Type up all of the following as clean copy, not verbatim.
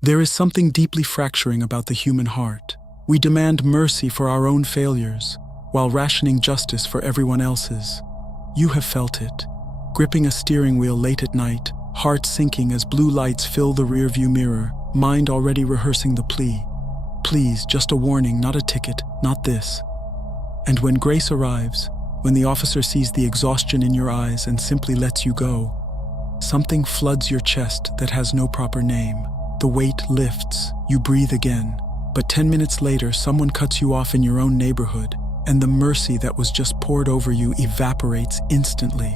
There is something deeply fracturing about the human heart. We demand mercy for our own failures, while rationing justice for everyone else's. You have felt it. Gripping a steering wheel late at night, heart sinking as blue lights fill the rearview mirror, mind already rehearsing the plea. Please, just a warning, not a ticket, not this. And when grace arrives, when the officer sees the exhaustion in your eyes and simply lets you go, something floods your chest that has no proper name. The weight lifts, you breathe again. But 10 minutes later, someone cuts you off in your own neighborhood, and the mercy that was just poured over you evaporates instantly.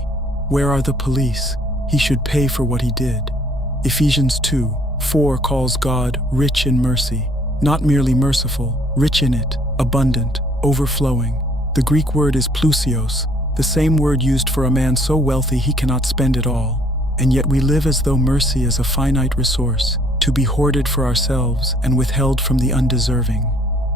Where are the police? He should pay for what he did. Ephesians 2:4 calls God rich in mercy, not merely merciful, rich in it, abundant, overflowing. The Greek word is plusios, the same word used for a man so wealthy he cannot spend it all. And yet we live as though mercy is a finite resource, to be hoarded for ourselves and withheld from the undeserving.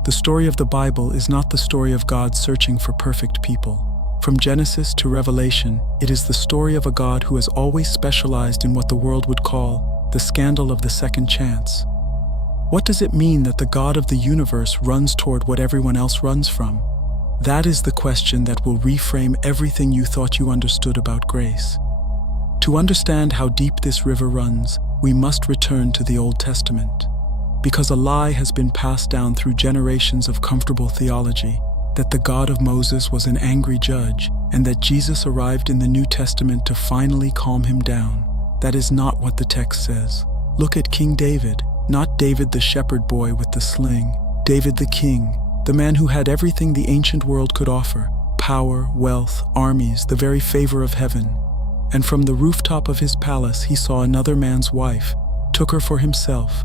The story of the Bible is not the story of God searching for perfect people. From Genesis to Revelation, it is the story of a God who has always specialized in what the world would call the scandal of the second chance. What does it mean that the God of the universe runs toward what everyone else runs from? That is the question that will reframe everything you thought you understood about grace. To understand how deep this river runs, we must return to the Old Testament. Because a lie has been passed down through generations of comfortable theology, that the God of Moses was an angry judge, and that Jesus arrived in the New Testament to finally calm him down. That is not what the text says. Look at King David, not David the shepherd boy with the sling, David the king, the man who had everything the ancient world could offer: power, wealth, armies, the very favor of heaven. And from the rooftop of his palace he saw another man's wife, took her for himself,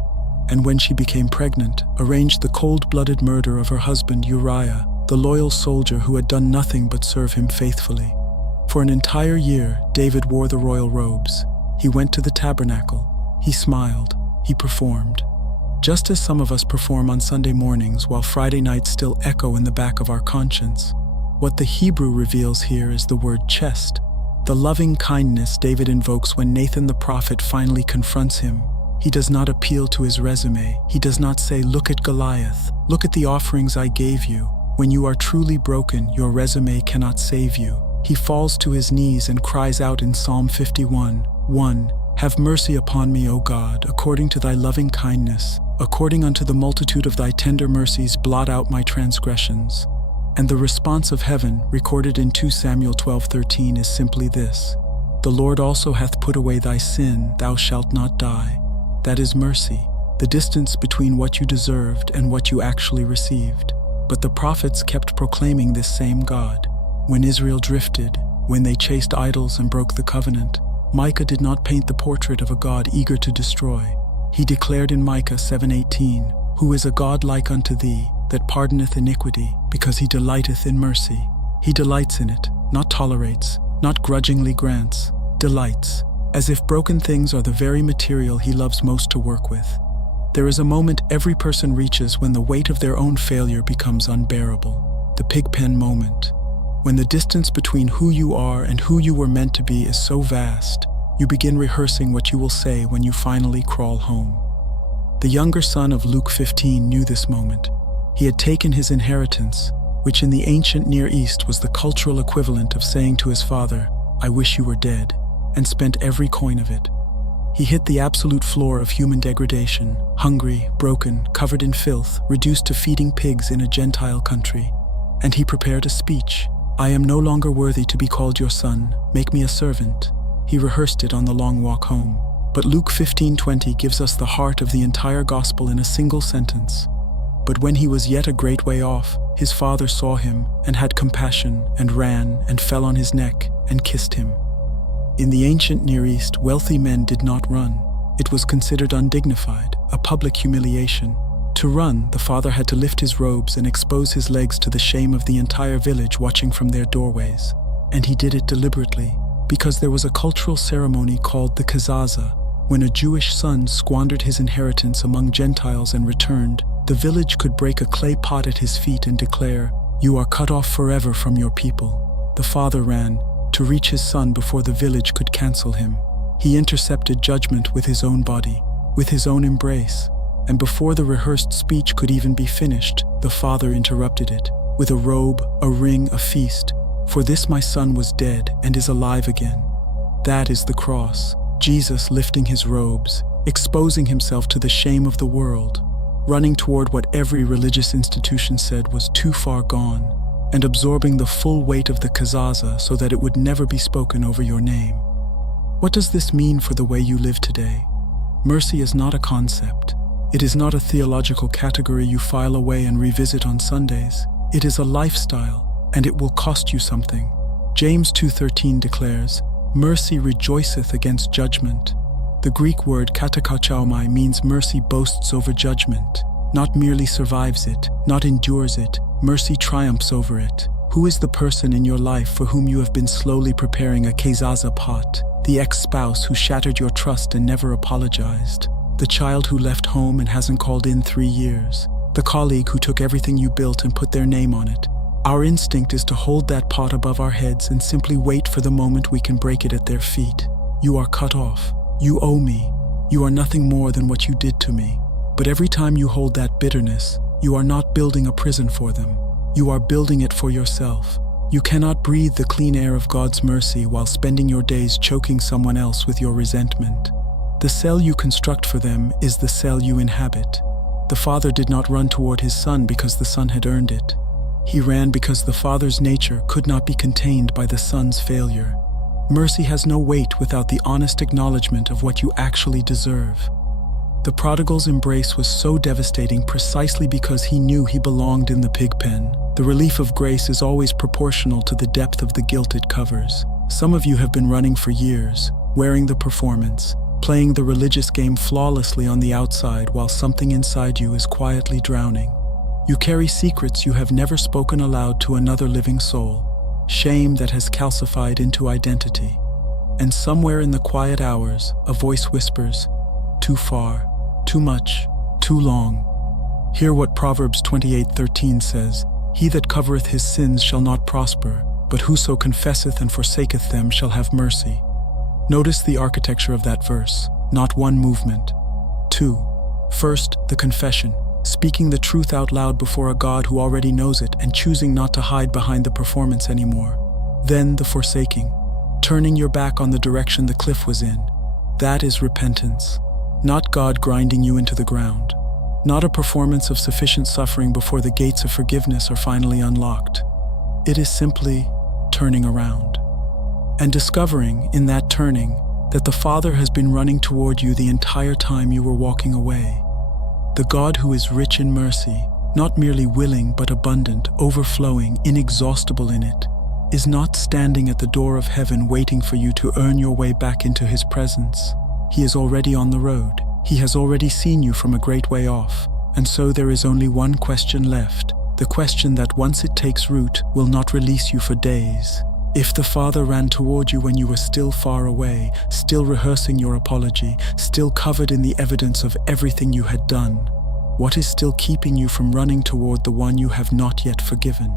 and when she became pregnant, arranged the cold-blooded murder of her husband Uriah, the loyal soldier who had done nothing but serve him faithfully. For an entire year, David wore the royal robes. He went to the tabernacle. He smiled. He performed. Just as some of us perform on Sunday mornings while Friday nights still echo in the back of our conscience. What the Hebrew reveals here is the word chest, the loving kindness David invokes when Nathan the prophet finally confronts him. He does not appeal to his resume. He does not say, "Look at Goliath. Look at the offerings I gave you." When you are truly broken, your resume cannot save you. He falls to his knees and cries out in Psalm 51:1, "Have mercy upon me, O God, according to thy loving kindness. According unto the multitude of thy tender mercies, blot out my transgressions." And the response of heaven, recorded in 2 Samuel 12:13, is simply this: "The Lord also hath put away thy sin, thou shalt not die." That is mercy, the distance between what you deserved and what you actually received. But the prophets kept proclaiming this same God. When Israel drifted, when they chased idols and broke the covenant, Micah did not paint the portrait of a God eager to destroy. He declared in Micah 7:18, "Who is a God like unto thee, that pardoneth iniquity, because he delighteth in mercy." He delights in it, not tolerates, not grudgingly grants, delights, as if broken things are the very material he loves most to work with. There is a moment every person reaches when the weight of their own failure becomes unbearable. The pigpen moment. When the distance between who you are and who you were meant to be is so vast, you begin rehearsing what you will say when you finally crawl home. The younger son of Luke 15 knew this moment. He had taken his inheritance, which in the ancient Near East was the cultural equivalent of saying to his father, "I wish you were dead," and spent every coin of it. He hit the absolute floor of human degradation, hungry, broken, covered in filth, reduced to feeding pigs in a Gentile country. And he prepared a speech. "I am no longer worthy to be called your son. Make me a servant." He rehearsed it on the long walk home. But Luke 15:20 gives us the heart of the entire gospel in a single sentence. "But when he was yet a great way off, his father saw him, and had compassion, and ran, and fell on his neck, and kissed him." In the ancient Near East, wealthy men did not run. It was considered undignified, a public humiliation. To run, the father had to lift his robes and expose his legs to the shame of the entire village watching from their doorways. And he did it deliberately, because there was a cultural ceremony called the kazaza. When a Jewish son squandered his inheritance among Gentiles and returned, the village could break a clay pot at his feet and declare, "You are cut off forever from your people." The father ran to reach his son before the village could cancel him. He intercepted judgment with his own body. with his own embrace. And before the rehearsed speech could even be finished, the Father interrupted it, with a robe, a ring, a feast. For this my son was dead and is alive again. That is the cross. Jesus lifting his robes, exposing himself to the shame of the world, running toward what every religious institution said was too far gone, and absorbing the full weight of the kazaza so that it would never be spoken over your name. What does this mean for the way you live today? Mercy is not a concept. It is not a theological category you file away and revisit on Sundays. It is a lifestyle, and it will cost you something. James 2:13 declares, "Mercy rejoiceth against judgment." The Greek word katakauchaomai means mercy boasts over judgment, not merely survives it, not endures it, mercy triumphs over it. Who is the person in your life for whom you have been slowly preparing a kezaza pot? The ex-spouse who shattered your trust and never apologized? The child who left home and hasn't called in 3 years? The colleague who took everything you built and put their name on it? Our instinct is to hold that pot above our heads and simply wait for the moment we can break it at their feet. You are cut off. You owe me. You are nothing more than what you did to me. But every time you hold that bitterness, you are not building a prison for them. You are building it for yourself. You cannot breathe the clean air of God's mercy while spending your days choking someone else with your resentment. The cell you construct for them is the cell you inhabit. The Father did not run toward his Son because the Son had earned it. He ran because the Father's nature could not be contained by the Son's failure. Mercy has no weight without the honest acknowledgement of what you actually deserve. The prodigal's embrace was so devastating precisely because he knew he belonged in the pig pen. The relief of grace is always proportional to the depth of the guilt it covers. Some of you have been running for years, wearing the performance, playing the religious game flawlessly on the outside while something inside you is quietly drowning. You carry secrets you have never spoken aloud to another living soul, shame that has calcified into identity. And somewhere in the quiet hours, a voice whispers, "Too far, too much, too long." Hear what Proverbs 28:13 says, "He that covereth his sins shall not prosper, but whoso confesseth and forsaketh them shall have mercy." Notice the architecture of that verse, not one movement. 2. First, the confession, speaking the truth out loud before a God who already knows it and choosing not to hide behind the performance anymore. Then the forsaking, turning your back on the direction the cliff was in. That is repentance. Not God grinding you into the ground. Not a performance of sufficient suffering before the gates of forgiveness are finally unlocked. It is simply turning around. And discovering, in that turning, that the Father has been running toward you the entire time you were walking away. The God who is rich in mercy, not merely willing but abundant, overflowing, inexhaustible in it, is not standing at the door of heaven waiting for you to earn your way back into his presence. He is already on the road. He has already seen you from a great way off. And so there is only one question left, the question that once it takes root will not release you for days. If the Father ran toward you when you were still far away, still rehearsing your apology, still covered in the evidence of everything you had done, what is still keeping you from running toward the one you have not yet forgiven?